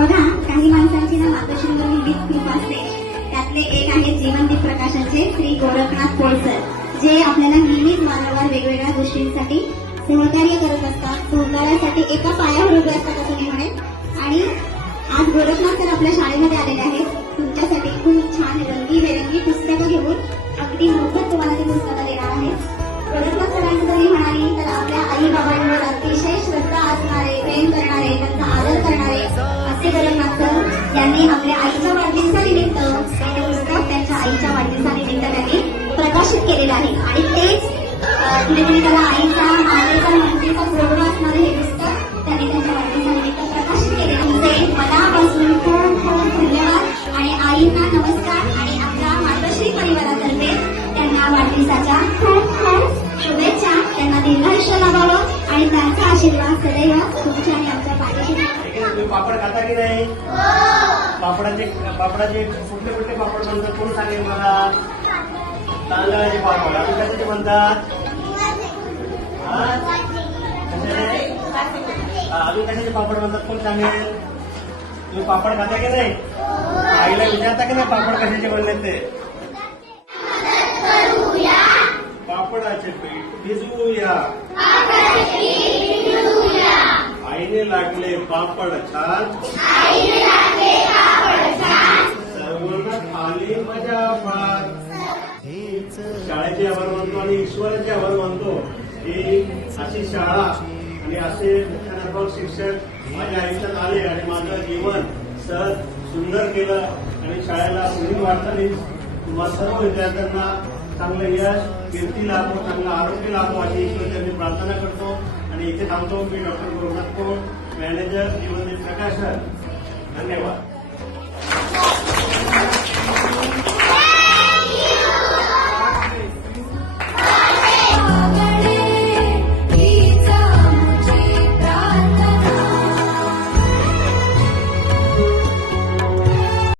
बघा काही माणसांची ना मातोश्रीवर विविध कृपा असते. त्यातले एक आहे जीवनदीप प्रकाशनचे श्री गोरखनाथ पोळसर जे आपल्याला नेहमीच वारंवार वेगवेगळ्या गोष्टींसाठी सहकार्य करत असतात. सहकार्यासाठी एका पायावर उभे असतात असं मी म्हणेन. आणि आज गोरखनाथ सर आपल्या शाळेमध्ये आलेले आहेत. तुमच्यासाठी खूप छान रंगीबेरंगी पुस्तकं घेऊन अगदी मोफत असे गोरखनाथ यांनी आपल्या आईच्या वाढदिवसानिमित्त हे पुस्तक त्यांच्या आईच्या वाढदिवसानिमित्त त्यांनी प्रकाशित केलेलं आहे. आणि तेच कुठेतरी त्याला आईचा आईचा मनतेचा गौरव असणारे हे पुस्तक त्यांनी त्यांच्या वाढदिवसानिमित्त प्रकाशित केले तुमचे म्हणजे मनापासून खूप खूप धन्यवाद. आणि आईंना नमस्कार. आणि आपल्या मातोश्री परिवारातर्फे त्यांना वाढदिवसाच्या खूप खूप शुभेच्छा. त्यांना दीर्घायुष्य लाभावं. आणि त्यांचा आशीर्वाद सदैव तुमच्या आणि आमच्या पाठीशी तुम्ही पापड खाता की नाही? पापडाचे पापडाचे कुठले कुठले पापड बनतात कोण सांगेल मला? तांदळाचे पापड. अजून कशाचे हा? हा, अजून कशाचे पापड बनतात कोण सांगेल? तुम्ही पापड खाता की नाही? आईला विचारता की नाही पापड कशाचे बनले ते? पापडाचे पीठ भिजवूया. लागले पापड छान. सर्वांना खाली मजा फार शाळेचे आभार मानतो आणि ईश्वराचे आभार मानतो की अशी शाळा आणि असे मुख्याध्यापक शिक्षक माझ्या आयुष्यात आले आणि माझं जीवन सहज सुंदर केलं आणि शाळेला पुढील वाटचाली तुम्हा सर्व विद्यार्थ्यांना चांगलं यश कीर्ती लाभो चांगलं आरोग्य लाभो अशी ईश्वर प्रार्थना करतो. आणि इथे थांबतो मी डॉक्टर गुरुनाथ कोण मॅनेजर जीवनदीप प्रकाशन. धन्यवाद.